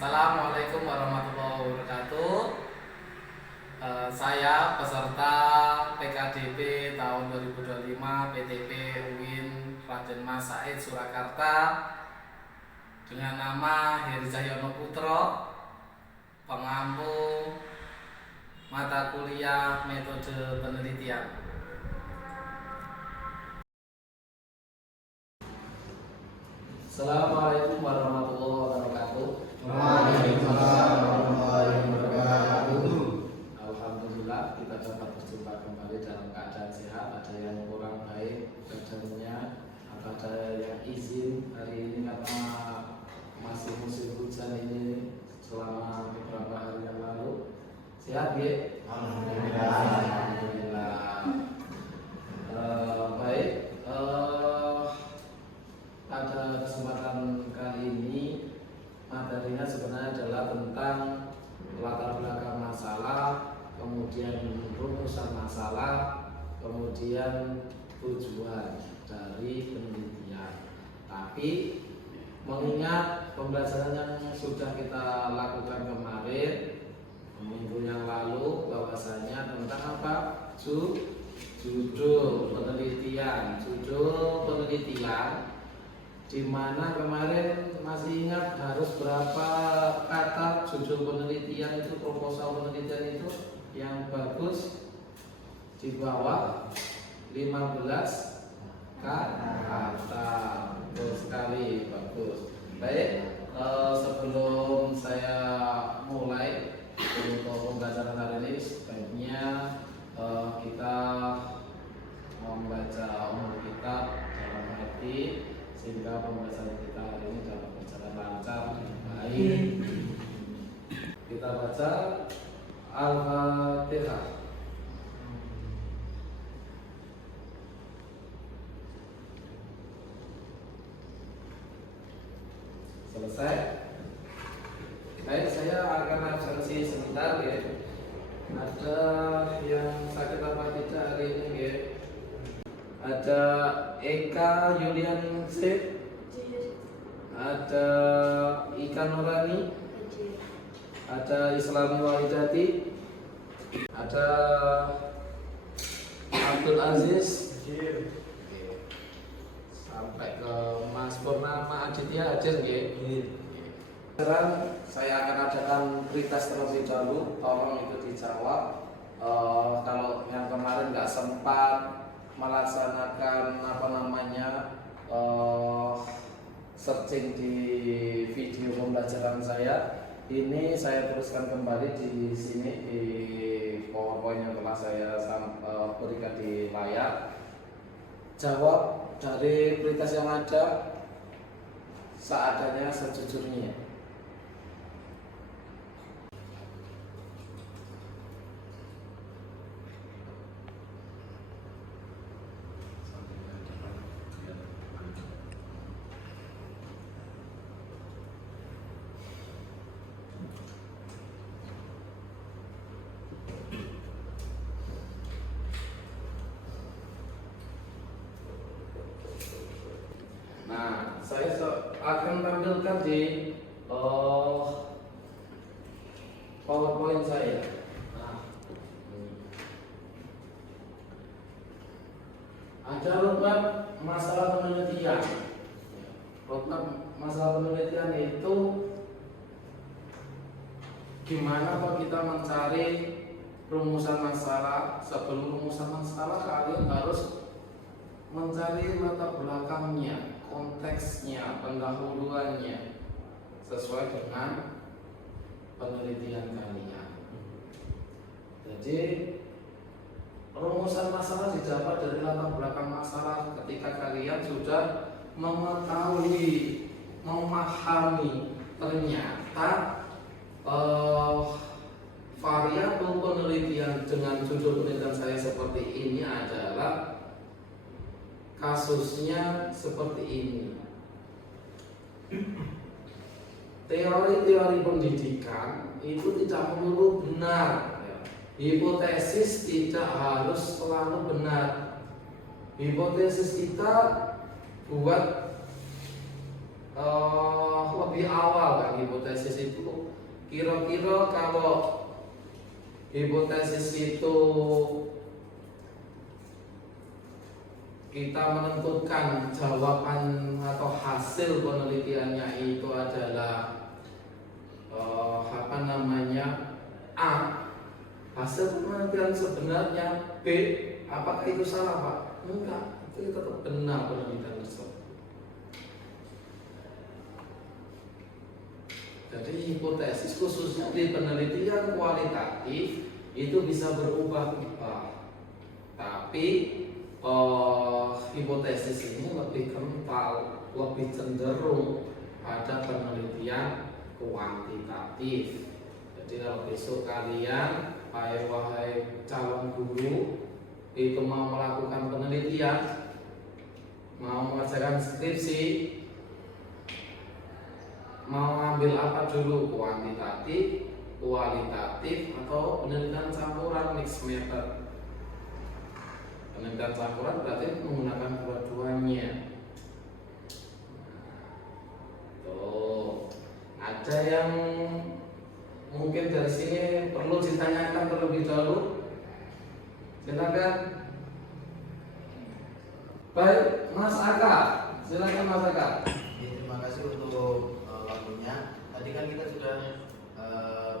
Assalamualaikum warahmatullahi wabarakatuh. Saya peserta PKDB tahun 2025 PTP UIN Raden Mas Said Surakarta dengan nama Heri Cahyono Putro, pengampu mata kuliah metode penelitian. Assalamualaikum warahmatullahi wabarakatuh. Waalaikumsalam warahmatullahi wabarakatuh. Alhamdulillah kita dapat berjumpa kembali dalam keadaan sehat. Ada yang kurang baik badannya, ada yang izin hari ini karena masih musim hujan ini selama beberapa hari yang lalu. Sehat ya? Alhamdulillah. Alhamdulillah. Baik. Pada kesempatan kali ini materinya sebenarnya adalah tentang latar belakang masalah, kemudian rumusan masalah, kemudian tujuan dari penelitian. Tapi mengingat pembelajaran yang sudah kita lakukan kemarin minggu yang lalu, bahwasanya tentang apa? Judul penelitian, di mana kemarin masih ingat harus berapa kata judul penelitian itu, proposal penelitian itu yang bagus di bawah 15 kata. Betul sekali, bagus. Baik, sebelum saya mulai untuk pembelajaran hari ini, sebaiknya kita membaca umur kita dalam hati sehingga pembahasan kita hari ini dapat berjalan lancar dan baik. Kita baca Al-Fatihah. Selesai. Baik, saya akan absensi sebentar ya. Ada yang sakit apa tidak hari ini ya? Ada Eka Yulian C, ada Ika Nurani, ada Islami Wahidati, ada Abdul Aziz, sampai ke Mas Purnama Aditya hadir nggih. Sekarang saya akan adakan pretest terlebih dahulu, tolong itu dijawab. Kalau yang kemarin nggak sempat melaksanakan searching di video pembelajaran saya, ini saya teruskan kembali di sini di PowerPoint yang telah saya berikan di layar. Jawab dari pretest yang ada seadanya, sejujurnya. Nah, saya akan tampilkan di PowerPoint saya. Nah, ada roadmap masalah penelitian. Roadmap masalah penelitian itu gimana kalau kita mencari rumusan masalah. Sebelum rumusan masalah, kalian harus mencari latar belakangnya, konteksnya, pendahuluannya sesuai dengan penelitian kalian. Jadi rumusan masalah didapat dari latar belakang masalah ketika kalian sudah mengetahui, memahami ternyata variabel penelitian dengan judul penelitian saya seperti ini adalah kasusnya seperti ini. Teori-teori pendidikan itu tidak melulu benar. Hipotesis tidak harus selalu benar. Hipotesis kita buat lebih awal kan hipotesis itu. Kira-kira kalau hipotesis itu kita menentukan jawaban atau hasil penelitiannya itu adalah A, hasil penelitian sebenarnya B, apakah itu salah Pak? Enggak, itu tetap benar penelitian tersebut. Jadi hipotesis khususnya di penelitian kualitatif itu bisa berubah-ubah, tapi hipotesis ini lebih kental, lebih cenderung pada penelitian kuantitatif. Jadi kalau besok kalian, wahai calon guru, itu mau melakukan penelitian, mau mengerjakan skripsi, mau ambil apa dulu, kuantitatif, kualitatif, atau penelitian campuran mixed method. Penelitian campuran berarti menggunakan dua-duanya. Tuh, ada yang mungkin dari sini perlu ditanyakan terlebih dahulu. Silakan. Baik, Mas Aka, silakan Mas Aka. Terima kasih untuk waktunya. Tadi kan kita sudah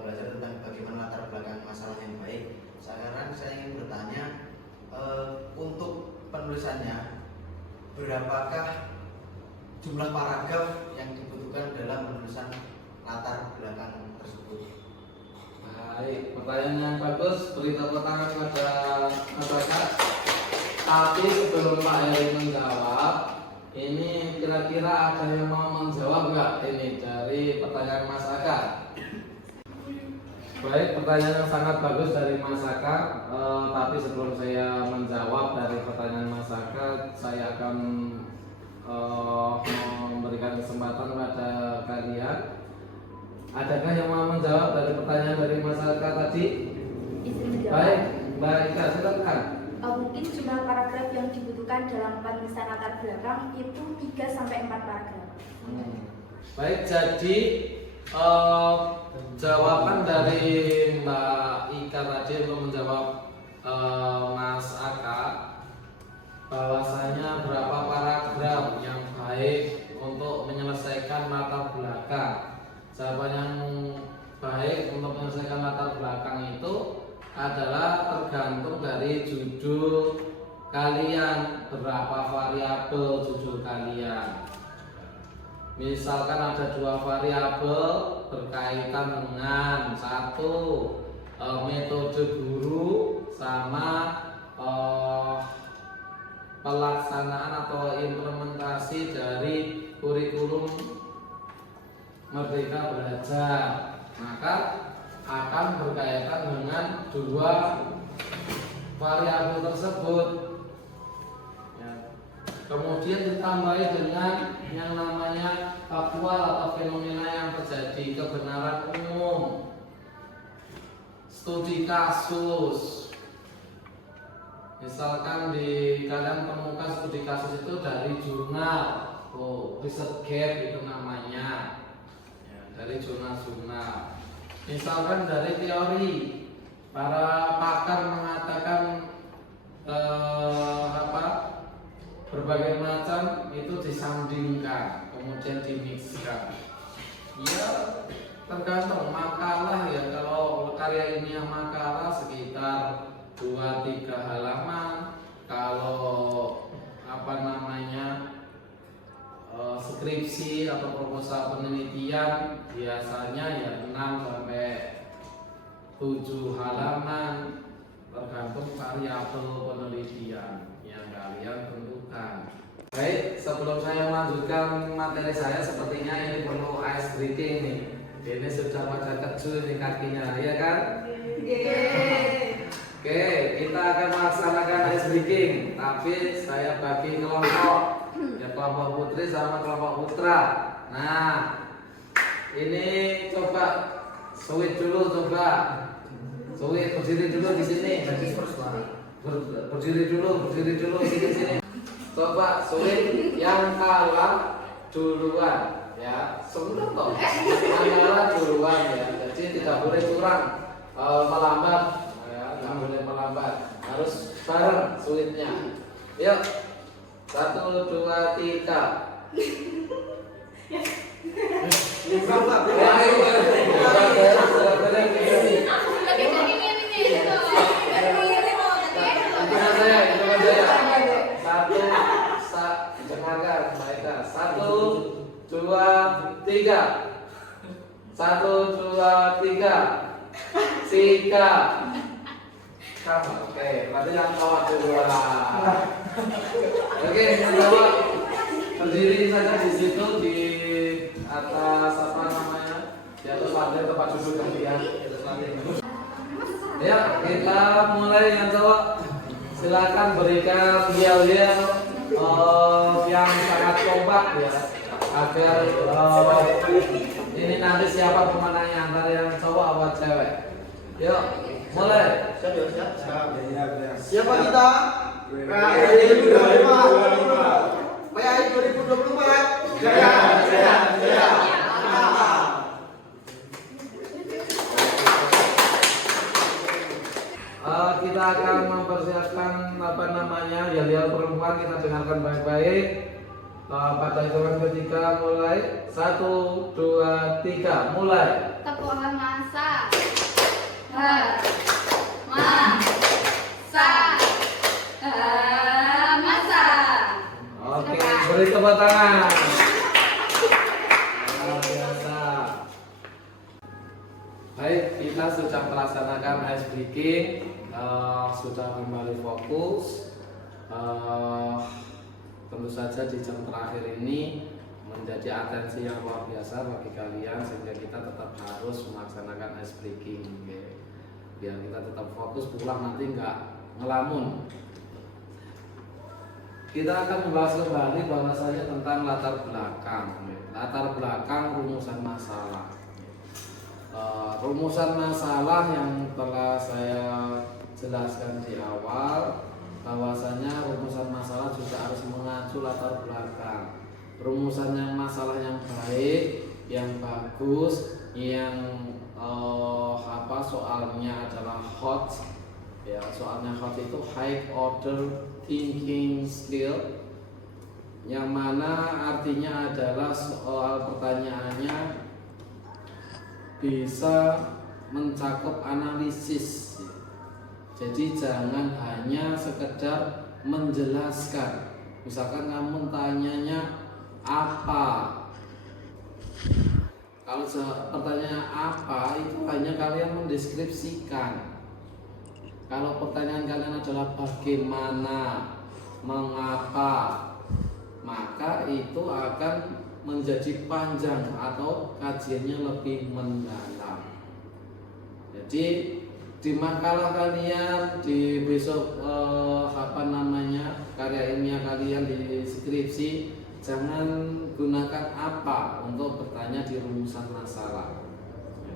belajar tentang bagaimana latar belakang masalah yang baik. Sekarang saya ingin bertanya, untuk penulisannya, berapakah jumlah paragraf yang dibutuhkan dalam penulisan latar belakang tersebut? Baik, pertanyaan yang bagus, beri tepuk tangan kepada masyarakat. Tapi sebelum Pak Heri menjawab, ini kira-kira ada yang mau menjawab nggak ini dari pertanyaan Mas Aka? Baik, pertanyaan yang sangat bagus dari Mas Aka. Tapi sebelum saya menjawab dari pertanyaan Mas Aka, saya akan memberikan kesempatan kepada kalian. Adakah yang mau menjawab dari pertanyaan dari Mas Aka tadi? Baik, Mbak Ika, silakan. Mungkin jumlah paragraf yang dibutuhkan dalam penulisan latar belakang itu 3-4 paragraf. Baik, jadi jawaban dari Mbak Ika tadi untuk menjawab Mas Aka, bahwasanya berapa paragraf yang baik untuk menyelesaikan latar belakang. Jawaban yang baik untuk menyelesaikan latar belakang itu adalah tergantung dari judul kalian, berapa variabel judul kalian. Misalkan ada 2 variabel berkaitan dengan 1 metode guru sama pelaksanaan atau implementasi dari kurikulum Merdeka Belajar, maka akan berkaitan dengan 2 variabel tersebut. Kemudian ditambahi dengan yang namanya faktual atau fenomena yang terjadi, kebenaran umum, studi kasus. Misalkan kalian temukan studi kasus itu dari jurnal, research gap itu namanya, dari jurnal-jurnal. Misalkan dari teori, para pakar mengatakan berbagai macam itu disandingkan, kemudian dimixkan. Ya tergantung makalah ya. Kalau karya ilmiah makalah sekitar 2-3 halaman. Kalau skripsi atau proposal penelitian biasanya ya 6-7 halaman, tergantung variabel penelitian yang kalian tentukan. Baik, sebelum saya melanjutkan materi saya, sepertinya ini perlu ice breaking nih. Ini sudah pada kecil nih kakinya, ya kan? Oke, kita akan melaksanakan ice breaking, tapi saya bagi kelompok, ya kelompok putri sama kelompok putra. Nah, ini coba switch dulu, coba switch, berdiri dulu di sini. Berdiri dulu sini. Coba switch yang kalah duluan ya, sebentar toh adalah duluan ya, jadi tidak boleh curang, melambat ya, nggak boleh melambat, harus bareng sulitnya. Yuk, 1, 2, 3. Dengarkan baiklah. 1, 2, 3. 1, 2, 3. Sikat. Sama. Oke, berarti yang jawab duluan. Oke, yang jawab berdiri saja di situ di atas apa namanya? Di atas lantai tempat duduk kalian. Ya, kita mulai yang jawab. Silakan berikan yel-yel yang sangat kompak ya, agar ini nanti siapa pemenangnya antara yang cowok atau cewek. Yuk, mulai. Siapa kita? PAI 2025. PAI 2024. Jaya, jaya, jaya. Kita akan mempersiapkan apa namanya yel-yel perempuan, kita dengarkan baik-baik. Pada hitungan ketiga mulai. 1, 2, 3 mulai. Ketuaan masa. Masa. Oke, beri tepuk tangan. Luar biasa. Baik, kita sudah melaksanakan ice breaking, sudah kembali fokus. Tentu saja di jam terakhir ini menjadi atensi yang luar biasa bagi kalian, sehingga kita tetap harus melaksanakan ice breaking, biar kita tetap fokus, pulang nanti nggak ngelamun. Kita akan membahas kembali bahwasanya tentang latar belakang rumusan masalah. Rumusan masalah yang telah saya jelaskan di awal, bahwasanya rumusan masalah juga harus mengacu latar belakang. Rumusan yang masalah yang baik, yang bagus, yang soalnya adalah hot ya, soalnya hot itu high order thinking skill, yang mana artinya adalah soal pertanyaannya bisa mencakup analisis. Jadi jangan hanya sekedar menjelaskan. Misalkan kamu tanyanya apa, kalau pertanyaan apa itu hanya kalian mendeskripsikan. Kalau pertanyaan kalian adalah bagaimana, mengapa, maka itu akan menjadi panjang atau kajiannya lebih mendalam. Jadi di makalah kalian, di besok karya ilmiah kalian di skripsi, jangan gunakan apa untuk bertanya di rumusan masalah.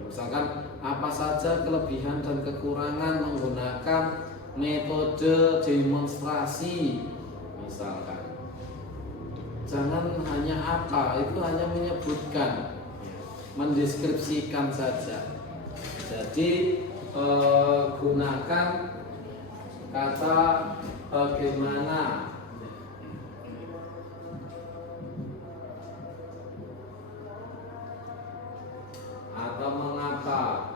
Misalkan apa saja kelebihan dan kekurangan menggunakan metode demonstrasi, misalkan. Jangan hanya apa, itu hanya menyebutkan, mendeskripsikan saja. Jadi gunakan kata bagaimana atau mengapa.